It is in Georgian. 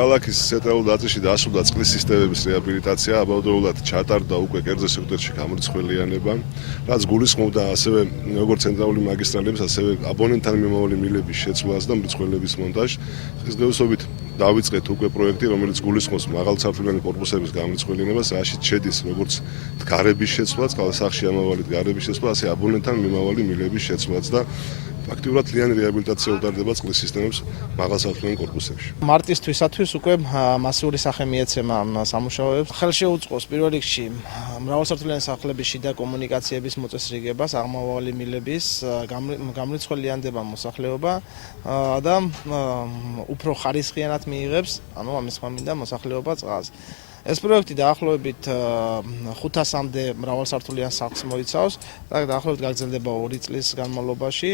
ქალაქის ცენტრალურ ნაწილში დასრულდა წყლის სისტემების რეაბილიტაცია, ამავდროულად ჩატარდა უკვე კერძო სექტორში გამორიცხველიანება, რაც გულისხმობდა ასევე როგორც ცენტრალური მაგისტრალების, ასევე აბონენტთან მიმავალი მილების შეცვლას და მრიცხველების მონტაჟს. დღესდღეობით დავიწყეთ უკვე პროექტი, რომელიც გულისხმობს მაღალსართულიანი კორპუსების გამრიცხველიანებას, რაშიც შედის როგორც გარების შეცვლა, წყალსახში ამავალი გარების შეცვლა, ასე აბონენტთან მიმავალი მილების შეცვლაც და ფაქტიურად ლიანი რეაბილიტაცია უტარდება წყლის სისტემებს მაღალსართულიან კორპუსებში. მარტისთვისათვის უკვე მასიური სახე მიეცემა სამუშაოებს. ხელში უწყობს პირველ რიგში მრავალსართულიანი სახლების შიდა კომუნიკაციების მოწესრიგებას, აღმავალი მილების, გამრიცხველიანდება მოსახლეობა და უფრო ხარისხიანად მიიღებს, ანუ ამის ხმამიდა მოსახლეობა წყალს. ეს პროექტი დაახლოებით 500-მდე მრავალსართულიან სახლს მოიცავს და დაახლოებით გაგრძელდება 2 წლის განმავლობაში.